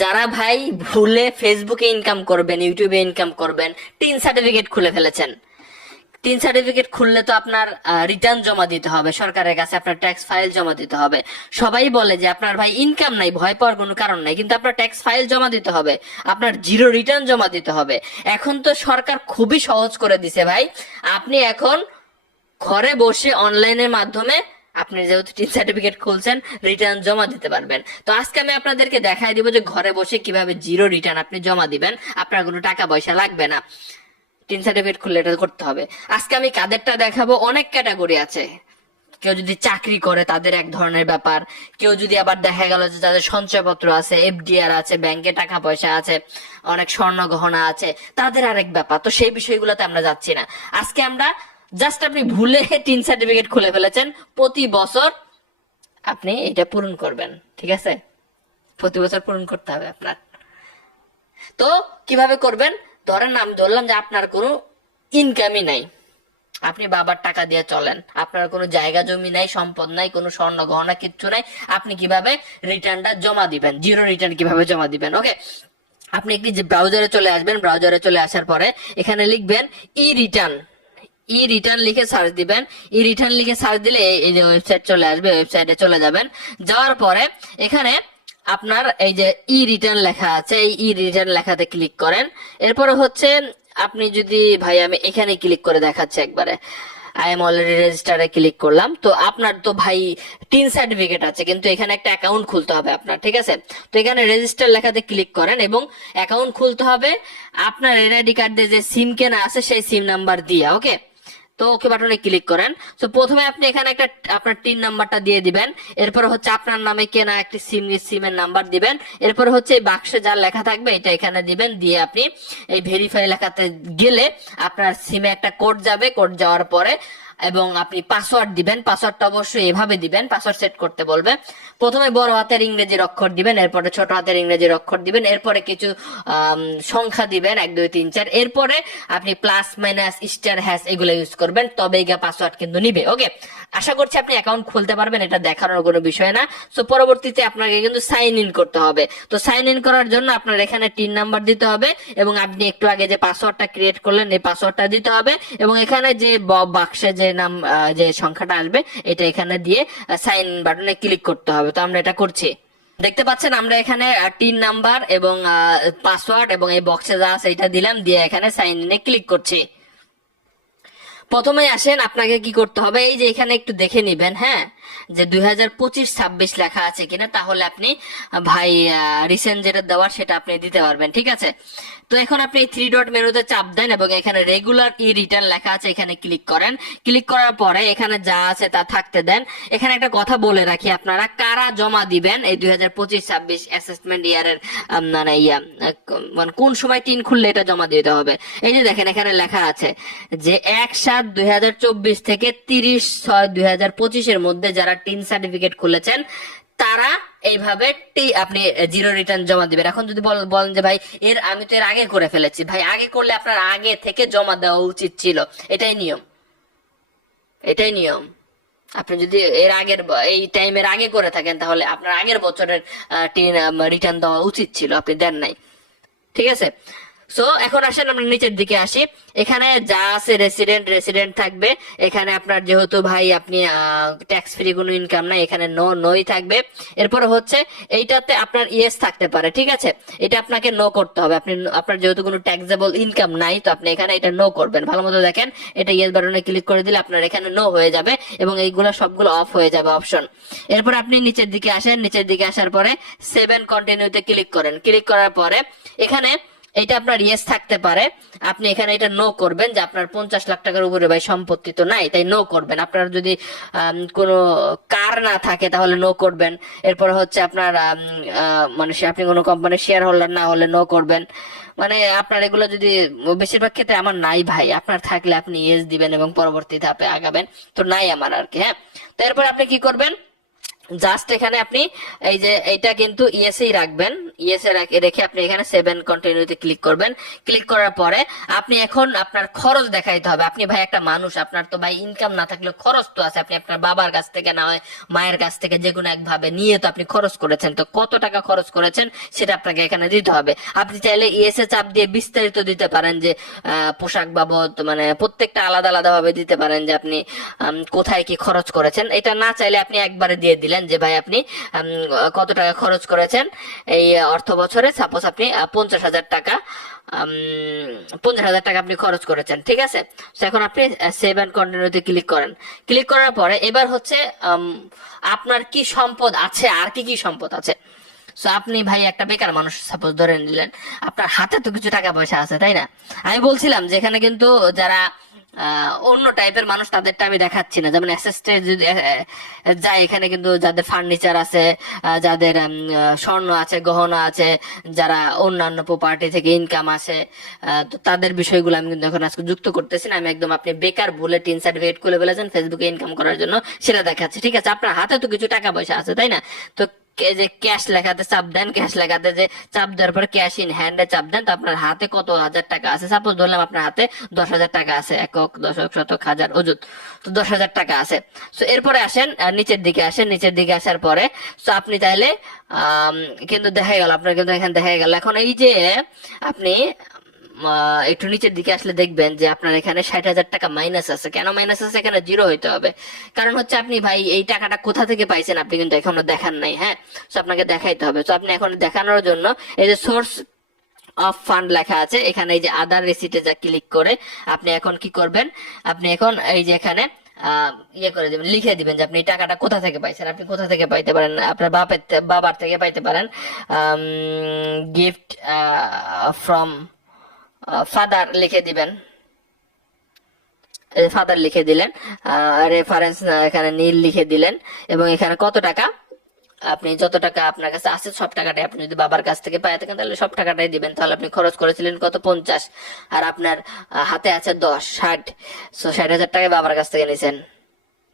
যারা ভাই ভুলে ফেসবুকে ইনকাম করবেন, ইউটিউবে ইনকাম করবেন, টিন সার্টিফিকেট খুলে ফেলেছেন। টিন সার্টিফিকেট খুললে তো আপনার রিটার্ন জমা দিতে হবে সরকারের কাছে, আপনার ট্যাক্স ফাইল জমা দিতে হবে। সবাই বলে যে আপনার ভাই ইনকাম নাই, ভয় পাওয়ার কোনো কারণ নাই, কিন্তু আপনার ট্যাক্স ফাইল জমা দিতে হবে, আপনার জিরো রিটার্ন জমা দিতে হবে। এখন তো সরকার খুবই সহজ করে দিছে ভাই। আপনি এখন ঘরে বসে অনলাইনের মাধ্যমে আপনি যেহেতু টিন সার্টিফিকেট খুলছেন, রিটার্ন জমা দিতে পারবেন। তো আজকে আমি আপনাদেরকে দেখাই দিব যে ঘরে বসে কিভাবে জিরো রিটার্ন আপনি জমা দিবেন, আপনার কোনো টাকা পয়সা লাগবে না। টিন সার্টিফিকেট খুললে এটা করতে হবে। আজকে আমি কাদেরটা দেখাবো, অনেক ক্যাটাগরি আছে। কেউ যদি চাকরি করে তাদের এক ধরনের ব্যাপার, কেউ যদি আবার দেখা গেল যে যাদের সঞ্চয়পত্র আছে, এফডিআর আছে, ব্যাংকে টাকা পয়সা আছে, অনেক স্বর্ণ গহনা আছে, তাদের আরেক ব্যাপার। তো সেই বিষয়গুলোতে আমরা যাচ্ছি না আজকে। আমরা জাস্ট আপনি ভুলে টিন সার্টিফিকেট খুলে ফেলেছেন, প্রতি বছর আপনি এটা পূরণ করবেন, ঠিক আছে? প্রতি বছর পূরণ করতে হবে আপনার। তো কিভাবে করবেন? ধরেন আমি ধরলাম যে আপনার কোনো ইনকামই নাই, আপনি বাবার টাকা দিয়ে চলেন, আপনার কোনো জায়গা জমি নাই, সম্পদ নাই, কোনো স্বর্ণ গহনা কিচ্ছু নাই। আপনি কিভাবে রিটার্নটা জমা দিবেন, জিরো রিটার্ন কিভাবে জমা দিবেন? ওকে, আপনি একটি যে ব্রাউজারে চলে আসবেন, ব্রাউজারে চলে আসার পরে এখানে লিখবেন ই রিটার্ন। ই রিটার্ন লিখে সার্চ দিবেন। ই রিটার্ন লিখে সার্চ দিলে এই যে ওয়েবসাইট চলে আসবে, ওয়েবসাইটে চলে যাবেন। যাওয়ার পরে এখানে আপনার এই যে ই রিটার্ন লেখা আছে, এই ই রিটার্ন লেখাতে ক্লিক করেন। এরপরে হচ্ছে আপনি যদি ভাই, আমি এখানে ক্লিক করে দেখাচ্ছি একবারে, আই এম অলরেডি রেজিস্টারে ক্লিক করলাম। তো আপনার তো ভাই টিন সার্টিফিকেট আছে, কিন্তু এখানে একটা অ্যাকাউন্ট খুলতে হবে আপনার, ঠিক আছে? তো এখানে রেজিস্টার লেখাতে ক্লিক করেন এবং অ্যাকাউন্ট খুলতে হবে আপনার এনআইডি কার্ড দিয়ে যে সিম কেনা আছে সেই সিম নাম্বার দিয়ে। ওকে, তো ওকে বাটনে ক্লিক করেন। তো প্রথমে আপনি এখানে একটা আপনার টিন নাম্বারটা দিয়ে দিবেন। এরপর হচ্ছে আপনার নামে কেনা একটি সিমের নাম্বার দিবেন। এরপর হচ্ছে এই বাক্সে যা লেখা থাকবে এটা এখানে দিবেন, দিয়ে আপনি এই ভেরিফাই লেখাতে গেলে আপনার সিমে একটা কোড যাবে। কোড যাওয়ার পরে এবং আপনি পাসওয়ার্ড দিবেন। পাসওয়ার্ডটা অবশ্যই এভাবে দিবেন, পাসওয়ার্ড সেট করতে বলবে। প্রথমে বড় হাতের ইংরেজির অক্ষর দিবেন, এরপরে ছোট হাতের ইংরেজির অক্ষর দিবেন, এরপরে কিছু সংখ্যা দিবেন 1 2 3 4। এরপরে আপনি প্লাস মাইনাস স্টার হ্যাশ এগুলো ইউজ করবেন, তবেই গিয়ে পাসওয়ার্ড কিন্তু নিবে। ওকে, আশা করছি আপনি অ্যাকাউন্ট খুলতে পারবেন, এটা দেখানোর কোনো বিষয় না। সো পরবর্তীতে আপনাকে কিন্তু সাইন ইন করতে হবে। তো সাইন ইন করার জন্য আপনার এখানে টিন নাম্বার দিতে হবে এবং আপনি একটু আগে যে পাসওয়ার্ডটা ক্রিয়েট করলেন এই পাসওয়ার্ডটা দিতে হবে এবং এখানে যে বাক্সে যে নাম যে সংখ্যাটা আসবে এটা এখানে দিয়ে সাইন ইন বাটনে ক্লিক করতে হবে। তো আমরা এটা করছি। দেখতে পাচ্ছেন আমরা এখানে টিন নাম্বার এবং পাসওয়ার্ড এবং এই বক্সে যা আছে এটা দিলাম, দিয়ে এখানে সাইন ইনে ক্লিক করছি। প্রথমে আসেন, আপনাকে কি করতে হবে, এই যে এখানে একটু দেখে নিবেন, হ্যাঁ, যে 2025-26 লেখা আছে কিনা, তাহলে আপনি ভাই রিসেন্ট যেটা দেওয়ার সেটা আপনি দিতে পারবেন, ঠিক আছে? তো এখন আপনি 3 ডট মেনুতে চাপ দেন এবং এখানে রেগুলার ই রিটার্ন লেখা আছে, এখানে ক্লিক করেন। ক্লিক করার পরে এখানে যা আছে তা থাকতে দেন। এখানে একটা কথা বলে রাখি, আপনারা কারা জমা দিবেন এই 2025-26 অ্যাসেসমেন্ট ইয়ারের মানে মানে কোন সময় টিন খুললে এটা জমা দিতে হবে। এই যে দেখেন এখানে লেখা আছে যে 1/7/2024 থেকে 30/6/2025 মধ্যে যারা টিন সার্টিফিকেট খুলেছেন তারা এইভাবে আপনি জিরো রিটার্ন জমা দিবেন। এখন যদি বলেন যে ভাই আমি তো এর আগে করে ফেলেছি, ভাই আগে করলে আপনার আগে থেকে জমা দেওয়া উচিত ছিল, এটাই নিয়ম, এটাই নিয়ম। আপনি যদি এর আগের এই টাইমের আগে করে থাকেন তাহলে আপনার আগের বছরের রিটার্ন দেওয়া উচিত ছিল, আপনি দেন নাই, ঠিক আছে? সো এখন আসেন আমরা নিচের দিকে আসি। এখানে যা আছে রেসিডেন্ট থাকবে। এখানে আপনার যেহেতু ভাই আপনি ট্যাক্স ফ্রি কোনো ইনকাম নাই, এখানে নোই থাকবে। এরপর হচ্ছে এইটাতে আপনার ইয়েস থাকতে পারে, ঠিক আছে? এটা আপনাকে নো করতে হবে। আপনার যেহেতু কোনো ট্যাক্সেবল ইনকাম নাই, তো আপনি এখানে এটা নো করবেন। ভালো মতো দেখেন, এটা ইয়েস বাটনে ক্লিক করে দিলে আপনার এখানে নো হয়ে যাবে এবং এইগুলো সবগুলো অফ হয়ে যাবে অপশন। এরপর আপনি নিচের দিকে আসেন, নিচের দিকে আসার পরে সেভ এন্ড কন্টিনিউতে ক্লিক করেন। ক্লিক করার পরে এখানে এটা আপনার ইয়েস থাকতে পারে, আপনি এখানে এটা নো করবেন যে আপনার 50 লাখ টাকার উপরে ভাই সম্পত্তি তো নাই, তাই নো করবেন। আপনার যদি কোনো কার না থাকে তাহলে নো করবেন। এরপর হচ্ছে আপনার মানে আপনি কোনো কোম্পানির শেয়ার হোল্ডার না হলে নো করবেন। মানে আপনার এগুলো যদি, বেশিরভাগ ক্ষেত্রে আমার নাই ভাই, আপনার থাকলে আপনি ইয়েস দিবেন এবং পরবর্তী ধাপে আগাবেন। তো নাই আমার আর কি, হ্যাঁ। তো এরপর আপনি কি করবেন, জাস্ট এখানে আপনি এই যে এইটা কিন্তু ইএসএই রাখবেন, ইএসএ রেখে আপনি এখানে সেভ এন্ড কন্টিনিউতে ক্লিক করবেন। ক্লিক করার পরে আপনি এখন আপনার খরচ দেখাইতে হবে। আপনি ভাই একটা মানুষ, আপনার তো ভাই ইনকাম না থাকলে খরচ তো আছে। আপনি আপনার বাবার কাছ থেকে না হয় মায়ের কাছ থেকে যে কোনো একভাবে নিয়ে তো আপনি খরচ করেছেন, তো কত টাকা খরচ করেছেন সেটা আপনাকে এখানে দিতে হবে। আপনি চাইলে ইএসএ চাপ দিয়ে বিস্তারিত দিতে পারেন, যে পোশাক বাবদ, মানে প্রত্যেকটা আলাদা আলাদা ভাবে দিতে পারেন যে আপনি কোথায় কি খরচ করেছেন। এটা না চাইলে আপনি একবারে দিয়ে দিলেন যে ভাই আপনি কত টাকা খরচ করেছেন এই অর্থ বছরে। সাপোজ আপনি 50,000 টাকা, 50,000 টাকা আপনি খরচ করেছেন, ঠিক আছে। তো এখন আপনি সেভ এন্ড কন্টিনিউতে ক্লিক করেন। ক্লিক করার পরে এবার হচ্ছে আপনার কি সম্পদ আছে, আর কি কি সম্পদ আছে। সো আপনি ভাই একটা বেকার মানুষ সাপোজ ধরে নিলেন, আপনার হাতে তো কিছু টাকা পয়সা আছে, তাই না? আমি বলছিলাম যে এখানে কিন্তু যারা অন্য টাইপের মানুষ তাদেরটা আমি দেখাচ্ছি না, যেমন অ্যাসেস্টে যদি যায়, এখানে কিন্তু যাদের ফার্নিচার আছে, যাদের স্বর্ণ আছে, গহনা আছে, যারা অন্যান্য প্রপার্টি থেকে ইনকাম আছে, তো তাদের বিষয়গুলো আমি কিন্তু এখন আজকে যুক্ত করতেছি না। আমি একদম আপনি বেকার বলে টিন সার্টিফিকেট খুলে ফেলেছেন ফেসবুকে ইনকাম করার জন্য সেটা দেখাচ্ছি, ঠিক আছে। আপনার হাতে তো কিছু টাকা পয়সা আছে, তাই না? তো যে ক্যাশ লেখাতে চাপ দেন, ক্যাশ লেখাতে যে চাপ দেওয়ার পরে ক্যাশ ইন হ্যান্ডে চাপ দেন, তো আপনার হাতে কত হাজার টাকা আছে। সাপোজ ধরলাম আপনার হাতে 10,000 টাকা আছে, একক, দশক, শতক, হাজার, অযুত, তো 10,000 টাকা আছে। তো এরপরে আসেন নিচের দিকে আসেন, নিচের দিকে আসার পরে তো আপনি চাইলে কিন্তু দেখা গেল আপনার, কিন্তু এখানে দেখা গেল এখন এই যে আপনি একটু নিচের দিকে আসলে দেখবেন যে আপনার এখানে 60,000 টাকা মাইনাস আছে। কেন মাইনাস আছে? এখানে জিরো হইতে হবে। কারণ হচ্ছে আপনি ভাই এই টাকাটা কোথা থেকে পাইছেন আপনি কিন্তু এখনো দেখান নাই, হ্যাঁ। তো আপনাকে দেখাইতে হবে। তো আপনি এখন দেখানোর জন্য এই যে সোর্স অফ ফান্ড লেখা আছে, এখানে এই যে আদার রিসিটে যা ক্লিক করে আপনি এখন কি করবেন, আপনি এখন এই যে এখানে ইয়ে করে দিবেন, লিখে দিবেন যে আপনি এই টাকাটা কোথা থেকে পাইছেন। আপনি কোথা থেকে পাইতে পারেন? আপনার বাবার থেকে পাইতে পারেন, গিফট ফ্রম ফাদার লিখে দিবেন, ফাদার লিখে দিলেন, রেফারেন্স এখানে নীল লিখে দিলেন, এবং এখানে কত টাকা, আপনি যত টাকা আপনার কাছে আছে সব টাকাটাই, আপনি যদি বাবার কাছ থেকে পাই থাকেন তাহলে সব টাকাটাই দিবেন। তাহলে আপনি খরচ করেছিলেন কত? 50, আর আপনার হাতে আছে 10, 60, 60,000 টাকা বাবার কাছ থেকে নিছেন,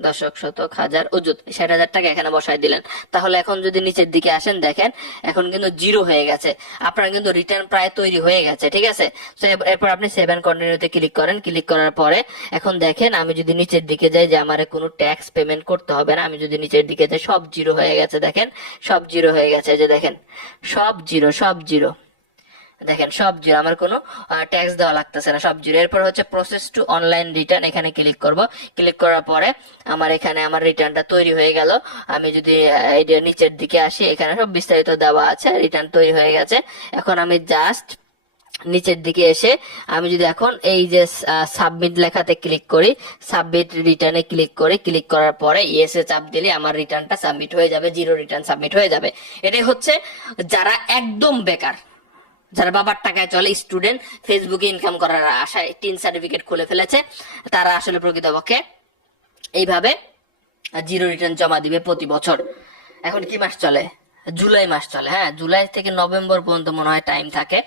দশক, শতক, হাজার, অযুত, 60,000 টাকা এখানে বসাই দিলেন। তাহলে এখন যদি নিচের দিকে আসেন দেখেন এখন কিন্তু জিরো হয়ে গেছে, আপনার কিন্তু রিটার্ন প্রায় তৈরি হয়ে গেছে, ঠিক আছে। তো এরপর আপনি সেভ এন্ড কন্টিনিউতে ক্লিক করেন। ক্লিক করার পরে এখন দেখেন আমি যদি নিচের দিকে যাই, যে আমার কোনো ট্যাক্স পেমেন্ট করতে হবে না। আমি যদি নিচের দিকে যাই সব জিরো হয়ে গেছে, দেখেন সব জিরো হয়ে গেছে, যে দেখেন সব জিরো, সব জিরো, দেখেন সব জিরো, আমার কোনো ট্যাক্স দেওয়া লাগতেছে না, সব জিরো। এরপর হচ্ছে প্রসেস টু অনলাইন রিটার্ন, এখানে ক্লিক করব। ক্লিক করার পরে আমার এখানে আমার রিটার্নটা তৈরি হয়ে গেল। আমি যদি এই যে নিচের দিকে আসি, এখানে সব বিস্তারিত দেওয়া আছে, রিটার্ন তৈরি হয়ে গেছে। এখন আমি জাস্ট নিচের দিকে এসে আমি যদি এখন এই যে সাবমিট লেখাতে ক্লিক করি, সাবমিট রিটার্নে ক্লিক করি, ক্লিক করার পরে ইয়েস এ চাপ দিলে আমার রিটার্নটা সাবমিট হয়ে যাবে, জিরো রিটার্ন সাবমিট হয়ে যাবে। এটাই হচ্ছে যারা একদম বেকার, যারা বাবার টাকায় চলে, স্টুডেন্ট, ফেসবুকে ইনকাম করার আশায় টিন সার্টিফিকেট খুলে ফেলেছে, তারা আসলে প্রকৃতপক্ষে এইভাবে জিরো রিটার্ন জমা দিবে প্রতি বছর। এখন কি মাস চলে? জুলাই মাস চলে, হ্যাঁ। জুলাই থেকে নভেম্বর পর্যন্ত মনে হয় টাইম থাকে।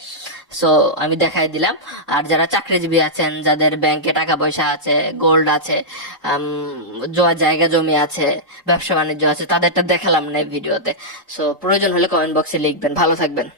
সো আমি দেখাই দিলাম। আর যারা চাকরিজীবী আছেন, যাদের ব্যাংকে টাকা পয়সা আছে, গোল্ড আছে, জায়গা জমি আছে, ব্যবসা বাণিজ্য আছে, তাদেরটা দেখালাম না এই ভিডিওতে। সো প্রয়োজন হলে কমেন্ট বক্সে লিখবেন। ভালো থাকবেন।